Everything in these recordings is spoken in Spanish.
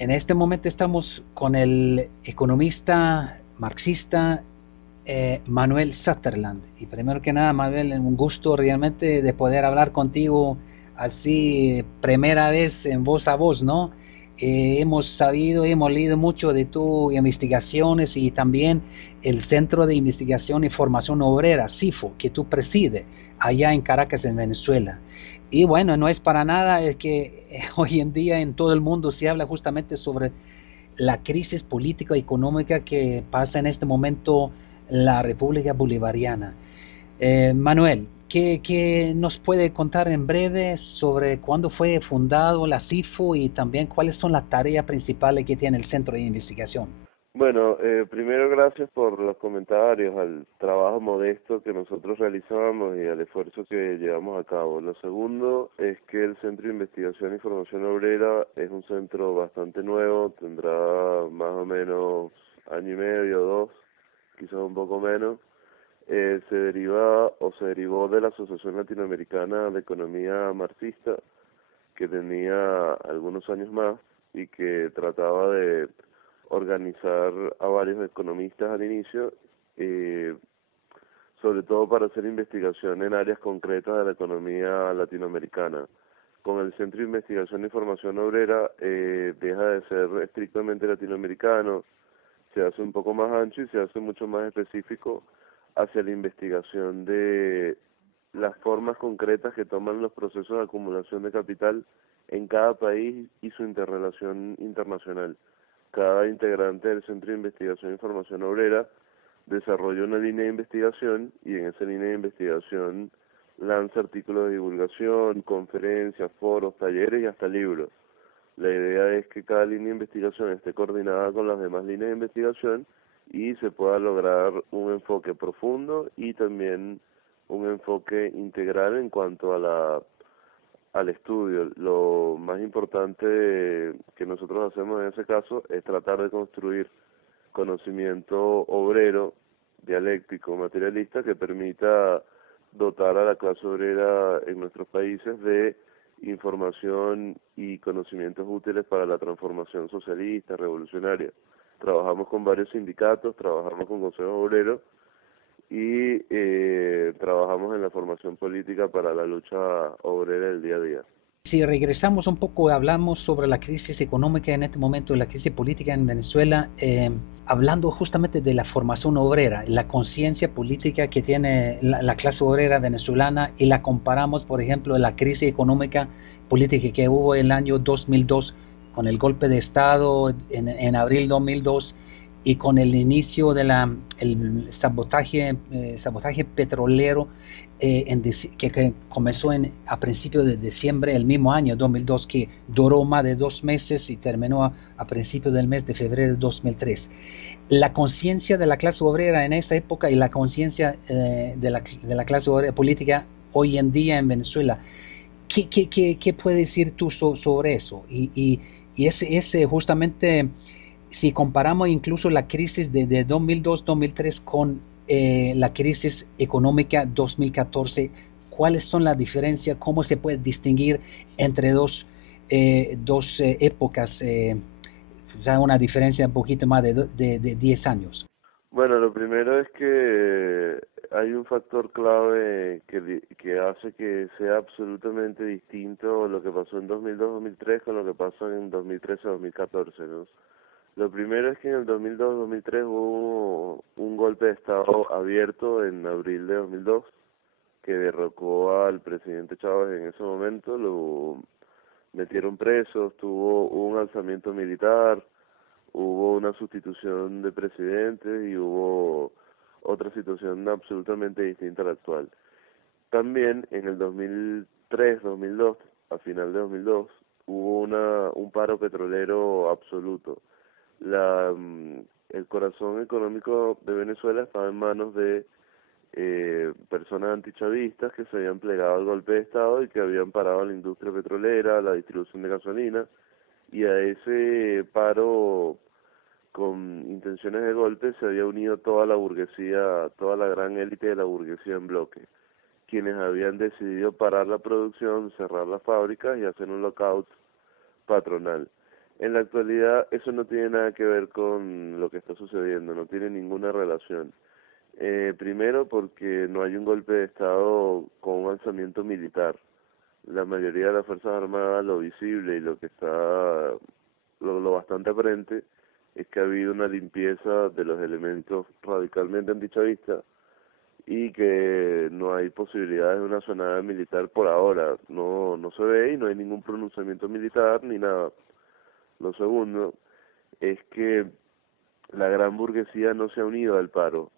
En este momento estamos con el economista marxista Manuel Sutherland. Y primero que nada, Manuel, un gusto realmente de poder hablar contigo así, primera vez en voz a voz, ¿no? Hemos sabido, hemos leído mucho de tus investigaciones y también el Centro de Investigación y Formación Obrera, CIFO, que tú presides allá en Caracas, en Venezuela. Y bueno, no es para nada, es que hoy en día en todo el mundo se habla justamente sobre la crisis política y económica que pasa en este momento la República Bolivariana. Manuel, ¿qué nos puede contar en breve sobre cuándo fue fundado la CIFO y también cuáles son las tareas principales que tiene el Centro de Investigación? Bueno, primero gracias por los comentarios, al trabajo modesto que nosotros realizamos y al esfuerzo que llevamos a cabo. Lo segundo es que el Centro de Investigación y Formación Obrera es un centro bastante nuevo, tendrá más o menos año y medio, dos, quizás un poco menos. Se derivó de la Asociación Latinoamericana de Economía Marxista, que tenía algunos años más y que trataba de organizar a varios economistas al inicio, eh, sobre todo para hacer investigación en áreas concretas de la economía latinoamericana. Con el Centro de Investigación y Formación Obrera deja de ser estrictamente latinoamericano, se hace un poco más ancho y se hace mucho más específico hacia la investigación de las formas concretas que toman los procesos de acumulación de capital en cada país y su interrelación internacional. Cada integrante del Centro de Investigación y Formación Obrera desarrolla una línea de investigación y en esa línea de investigación lanza artículos de divulgación, conferencias, foros, talleres y hasta libros. La idea es que cada línea de investigación esté coordinada con las demás líneas de investigación y se pueda lograr un enfoque profundo y también un enfoque integral en cuanto a al estudio. Lo más importante que nosotros hacemos en ese caso es tratar de construir conocimiento obrero, dialéctico, materialista, que permita dotar a la clase obrera en nuestros países de información y conocimientos útiles para la transformación socialista, revolucionaria. Trabajamos con varios sindicatos, trabajamos con consejos obreros y trabajamos en la formación política para la lucha obrera del día a día. Si regresamos un poco, hablamos sobre la crisis económica en este momento, la crisis política en Venezuela, hablando justamente de la formación obrera, la conciencia política que tiene la clase obrera venezolana y la comparamos, por ejemplo, la crisis económica política que hubo el año 2002 con el golpe de Estado en abril 2002 y con el inicio de el sabotaje petrolero que comenzó a principios de diciembre del mismo año 2002, que duró más de 2 meses y terminó a principios del mes de febrero de 2003. La conciencia de la clase obrera en esa época y la conciencia de la clase obrera política hoy en día en Venezuela, ¿qué puedes decir tú sobre eso? Y ese justamente, si comparamos incluso la crisis de 2002-2003 con la crisis económica 2014, ¿cuáles son las diferencias? ¿Cómo se puede distinguir entre dos épocas? O sea, una diferencia un poquito más de 10 años. Bueno, lo primero es que hay un factor clave que hace que sea absolutamente distinto lo que pasó en 2002-2003 con lo que pasó en 2013-2014, ¿no? Lo primero es que en el 2002-2003 hubo un golpe de Estado abierto en abril de 2002 que derrocó al presidente Chávez en ese momento, lo metieron preso, tuvo un alzamiento militar, hubo una sustitución de presidente y hubo otra situación absolutamente distinta a la actual. También en el 2003-2002, a final de 2002, hubo un paro petrolero absoluto. El corazón económico de Venezuela estaba en manos de personas antichavistas que se habían plegado al golpe de Estado y que habían parado la industria petrolera, la distribución de gasolina, y a ese paro con intenciones de golpe se había unido toda la burguesía, toda la gran élite de la burguesía en bloque, quienes habían decidido parar la producción, cerrar las fábricas y hacer un lockout patronal. En la actualidad eso no tiene nada que ver con lo que está sucediendo, no tiene ninguna relación. Primero porque no hay un golpe de Estado con un alzamiento militar. La mayoría de las Fuerzas Armadas, lo visible y lo que está, lo bastante aparente, es que ha habido una limpieza de los elementos radicalmente antichavistas y que no hay posibilidades de una sonada militar por ahora. No se ve y no hay ningún pronunciamiento militar ni nada. Lo segundo es que la gran burguesía no se ha unido al paro.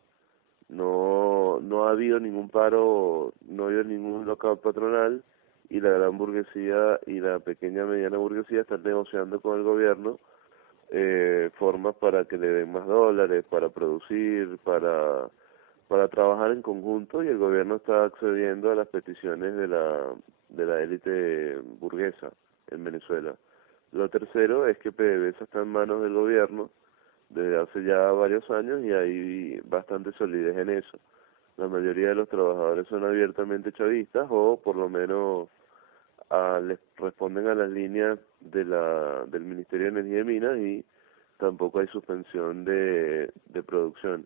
No ha habido ningún paro, no ha habido ningún lockout patronal y la gran burguesía y la pequeña mediana burguesía están negociando con el gobierno formas para que le den más dólares, para producir, para trabajar en conjunto, y el gobierno está accediendo a las peticiones de la élite burguesa en Venezuela. Lo tercero es que PDVSA está en manos del gobierno desde hace ya varios años y hay bastante solidez en eso. La mayoría de los trabajadores son abiertamente chavistas o por lo menos les responden a las líneas del Ministerio de Energía y Minas, y tampoco hay suspensión de producción.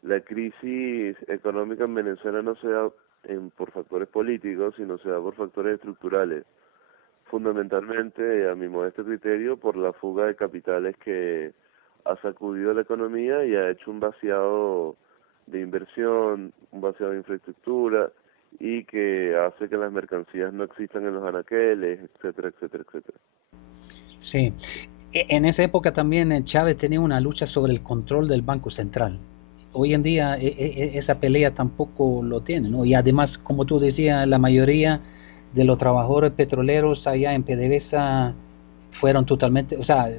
La crisis económica en Venezuela no se da por factores políticos, sino se da por factores estructurales. Fundamentalmente, a mi modesto criterio, por la fuga de capitales que ha sacudido la economía y ha hecho un vaciado de inversión, un vaciado de infraestructura, y que hace que las mercancías no existan en los anaqueles, etcétera, etcétera, etcétera. Sí. En esa época también Chávez tenía una lucha sobre el control del Banco Central. Hoy en día esa pelea tampoco lo tiene, ¿no? Y además, como tú decías, la mayoría de los trabajadores petroleros allá en PDVSA fueron totalmente, o sea,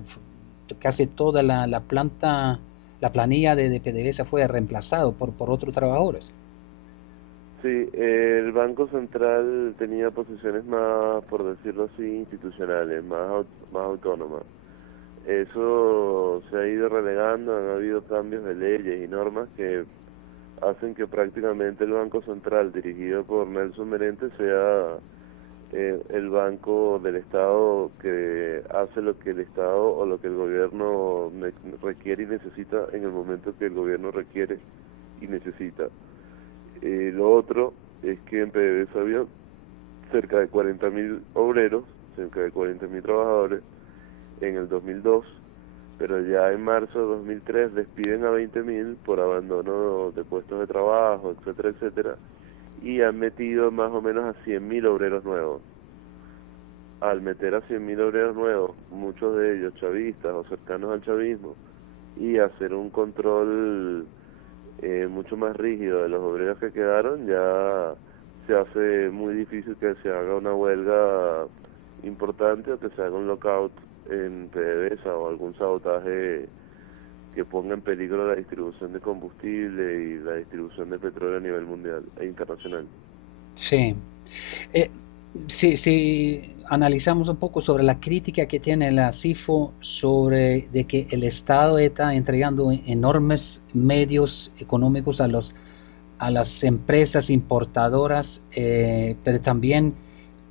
casi toda la planta, la planilla de PDVSA fue reemplazado por otros trabajadores. Sí, el Banco Central tenía posiciones más, por decirlo así, institucionales, más autónomas. Eso se ha ido relegando, han habido cambios de leyes y normas que hacen que prácticamente el Banco Central, dirigido por Nelson Merente, sea el banco del Estado que hace lo que el Estado o lo que el gobierno requiere y necesita en el momento que el gobierno requiere y necesita. Lo otro es que en PDVSA había cerca de 40.000 obreros, cerca de 40.000 trabajadores en el 2002, pero ya en marzo de 2003 despiden a 20.000 por abandono de puestos de trabajo, etcétera, etcétera, y han metido más o menos a 100.000 obreros nuevos. Al meter a 100.000 obreros nuevos, muchos de ellos chavistas o cercanos al chavismo, y hacer un control mucho más rígido de los obreros que quedaron, ya se hace muy difícil que se haga una huelga importante o que se haga un lockout en PDVSA o algún sabotaje que ponga en peligro la distribución de combustible y la distribución de petróleo a nivel mundial e internacional. Sí. Eh, si analizamos un poco sobre la crítica que tiene la CIFO sobre de que el Estado está entregando enormes medios económicos a las empresas importadoras, pero también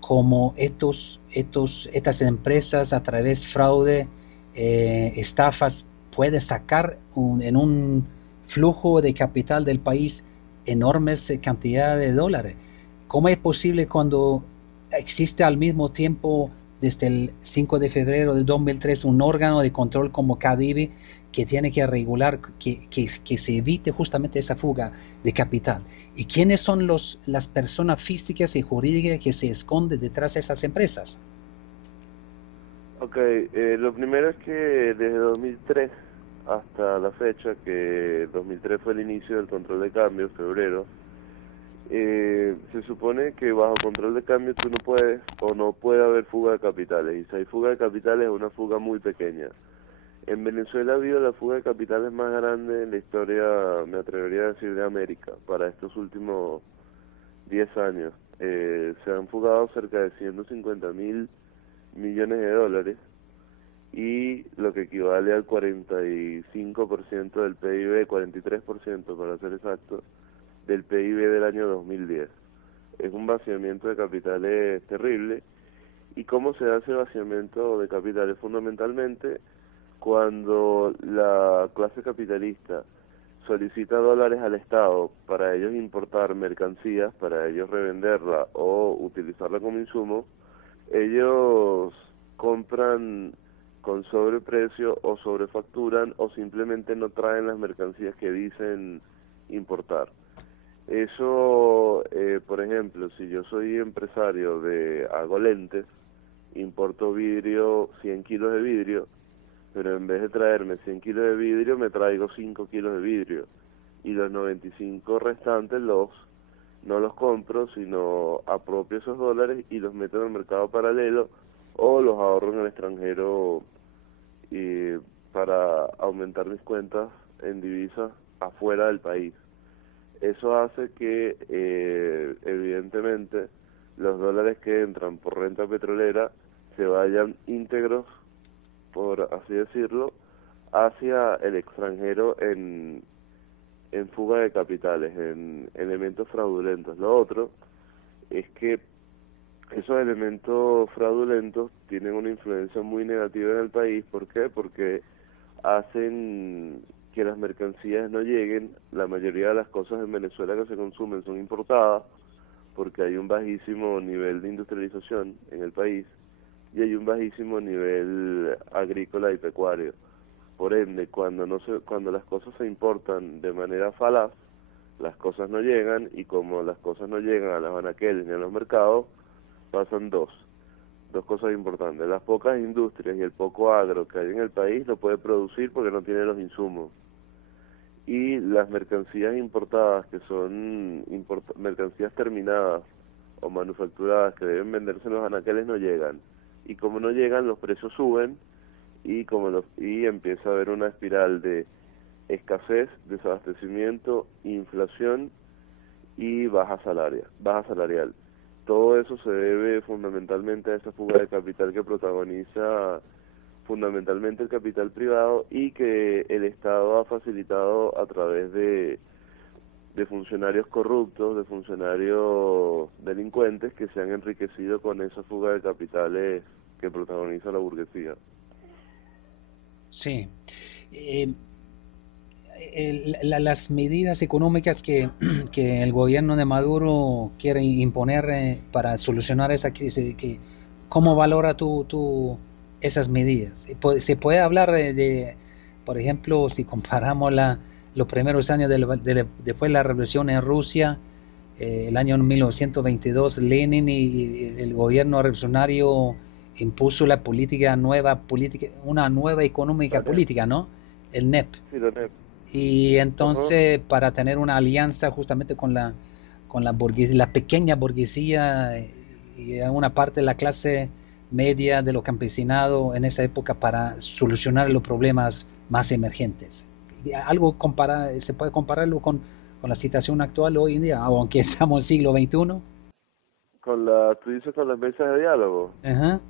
como estas empresas a través de fraude, estafas, puede sacar en un flujo de capital del país enormes cantidades de dólares. ¿Cómo es posible cuando existe al mismo tiempo, desde el 5 de febrero de 2003, un órgano de control como CADIVI que tiene que regular que se evite justamente esa fuga de capital? ¿Y quiénes son las personas físicas y jurídicas que se esconden detrás de esas empresas? Ok, lo primero es que desde 2003 hasta la fecha, que 2003 fue el inicio del control de cambio, febrero, se supone que bajo control de cambio tú no puedes o no puede haber fuga de capitales, y si hay fuga de capitales es una fuga muy pequeña. En Venezuela ha habido la fuga de capitales más grande en la historia, me atrevería a decir, de América, para estos últimos 10 años. Se han fugado cerca de 150.000 millones de dólares, y lo que equivale al 45% del PIB, 43% para ser exacto, del PIB del año 2010. Es un vaciamiento de capitales terrible, ¿Y cómo se hace vaciamiento de capitales? Fundamentalmente cuando la clase capitalista solicita dólares al Estado para ellos importar mercancías, para ellos revenderla o utilizarla como insumo, ellos compran con sobreprecio o sobrefacturan o simplemente no traen las mercancías que dicen importar. Eso, por ejemplo, si yo soy empresario hago lentes, importo vidrio, 100 kilos de vidrio, pero en vez de traerme 100 kilos de vidrio me traigo 5 kilos de vidrio y los 95 restantes no los compro, sino apropio esos dólares y los meto en el mercado paralelo o los ahorro en el extranjero y para aumentar mis cuentas en divisas afuera del país. Eso hace que evidentemente los dólares que entran por renta petrolera se vayan íntegros, por así decirlo, hacia el extranjero en fuga de capitales, en elementos fraudulentos. Lo otro es que esos elementos fraudulentos tienen una influencia muy negativa en el país. ¿Por qué? Porque hacen que las mercancías no lleguen. La mayoría de las cosas en Venezuela que se consumen son importadas porque hay un bajísimo nivel de industrialización en el país y hay un bajísimo nivel agrícola y pecuario. Por ende, cuando las cosas se importan de manera falaz, las cosas no llegan, y como las cosas no llegan a las anaqueles ni a los mercados, pasan dos cosas importantes. Las pocas industrias y el poco agro que hay en el país no puede producir porque no tiene los insumos. Y las mercancías importadas, que son mercancías terminadas o manufacturadas que deben venderse en los anaqueles, no llegan. Y como no llegan, los precios suben y empieza a haber una espiral de escasez, desabastecimiento, inflación y baja salarial. Todo eso se debe fundamentalmente a esa fuga de capital que protagoniza fundamentalmente el capital privado y que el Estado ha facilitado a través de funcionarios corruptos, de funcionarios delincuentes que se han enriquecido con esa fuga de capitales que protagoniza la burguesía. Sí. Las medidas económicas que el gobierno de Maduro quiere imponer para solucionar esa crisis, ¿cómo valora tú esas medidas? ¿Se puede hablar por ejemplo, si comparamos los primeros años después de la revolución en Rusia, el año 1922, Lenin y el gobierno revolucionario impuso una nueva económica política, ¿no? El NEP. Sí, la NEP. Y entonces para tener una alianza justamente con la burguesía, la pequeña burguesía y una parte de la clase media de los campesinados en esa época para solucionar los problemas más emergentes. Se puede compararlo con la situación actual hoy en día, aunque estamos en el siglo XXI. Tú dices con las mesas de diálogo. Ajá.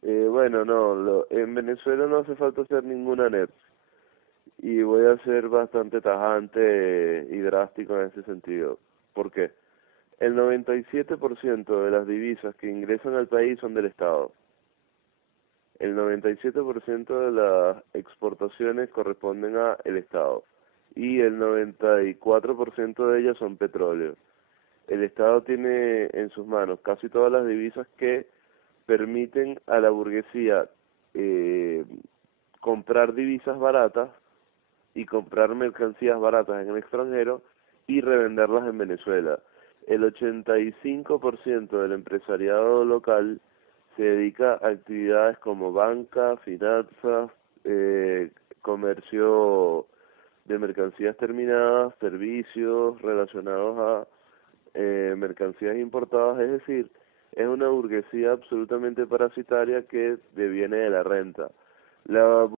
Bueno, no, en Venezuela no hace falta hacer ninguna NEP. Y voy a ser bastante tajante y drástico en ese sentido. ¿Por qué? El 97% de las divisas que ingresan al país son del Estado. El 97% de las exportaciones corresponden al Estado. Y el 94% de ellas son petróleo. El Estado tiene en sus manos casi todas las divisas que permiten a la burguesía comprar divisas baratas y comprar mercancías baratas en el extranjero y revenderlas en Venezuela. El 85% del empresariado local se dedica a actividades como banca, finanzas, comercio de mercancías terminadas, servicios relacionados a mercancías importadas, es decir, es una burguesía absolutamente parasitaria que deviene de la renta. La